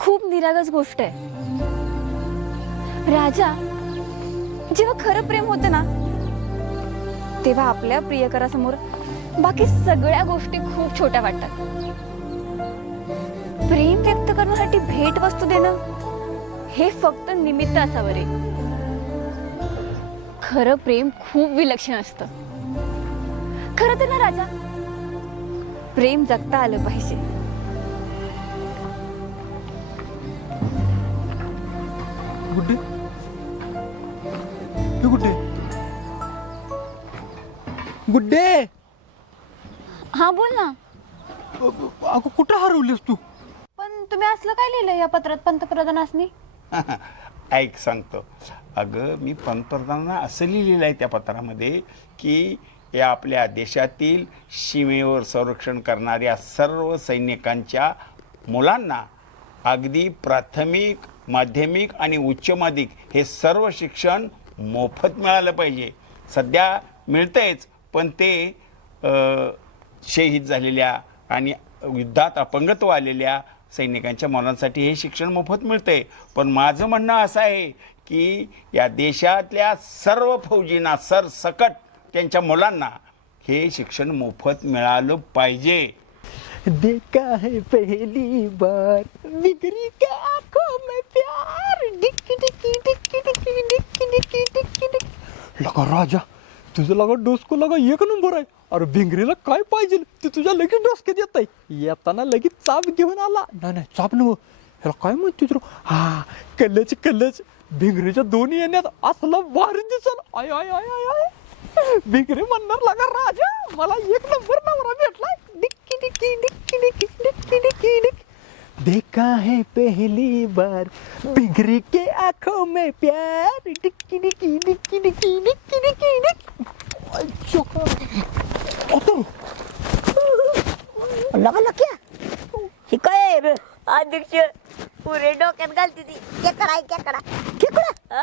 खूप निरागस गोष्ट आहे। राजा, जेव्हा खरं प्रेम होतं ना तेव्हा आपल्या प्रियकरासमोर बाकी सगळ्या गोष्टी खूप छोट्या वाटतात। प्रेम व्यक्त करण्यासाठी भेट वस्तू देणं हे फक्त निमित्त असावं रे। खरं प्रेम खूप विलक्षण असतं। खरं तर ना राजा, प्रेम जगता आलं पाहिजे। गुड्डे, हे गुड्डे, गुड्डे, हा बोल ना। अगं कुठं हरवलीस तू? पण तुम्ही असलं काय लिहिलंय या पत्रात पंतप्रधानांनी? ऐक सांगतो। अगं मी पंतप्रधानांना असं लिहिलेलं आहे त्या पत्रामध्ये की या आपल्या देशातील सीमेवर संरक्षण करणाऱ्या सर्व सैनिकांच्या मुलांना अगदी प्राथमिक, माध्यमिक आणि उच्च माध्यमिक हे सर्व शिक्षण मोफत मिळालं पाहिजे। सध्या मिळतंयच, पण ते शहीद झालेल्या आणि युद्धात अपंगत्व आलेल्या सैनिकांच्या मुलांसाठी हे शिक्षण मोफत मिळतंय। पण माझं म्हणणं असं आहे की या देशातल्या सर्व फौजींना सरसकट त्यांच्या मुलांना हे शिक्षण मोफत मिळालं पाहिजे। देखा है पहली बार बिगड़ी के आंखों में प्यार डिक्की डिक्की डिक्की डिक्की डिक्की डिक्की डिक्की डिक्की। लगा राजा, तुझं लगा डोसको लगा एक नंबर आहे। अरे भिंगरीला काय पाहिजे ते तुझ्या लगेच डोसक्यात येत आहे। येताना लगेच चाप घेऊन आला। नाही चाप नव, ह्याला काय म्हणते तुला? हा, कल्लच भिंगरीच्या दोन्ही येण्यात असला भारी दिसल। आय आय आय आय आय, भिंगरी म्हणणार लगा राजा मला एक नंबर नवरा भेटलाय। डिक्की डिक्की डिक्की डिक्की डिक्की डिक्की डिक्की। देखा है पहली बार बिगड़ी के आंखों में प्यार डिक्की डिक्की डिक्की डिक्की डिक्की डिक्की डिक्की। लगा लक्या ही काय रे अध्यक्ष पुरे डोक्यात घालते ती केकडा खेकडा खेकडा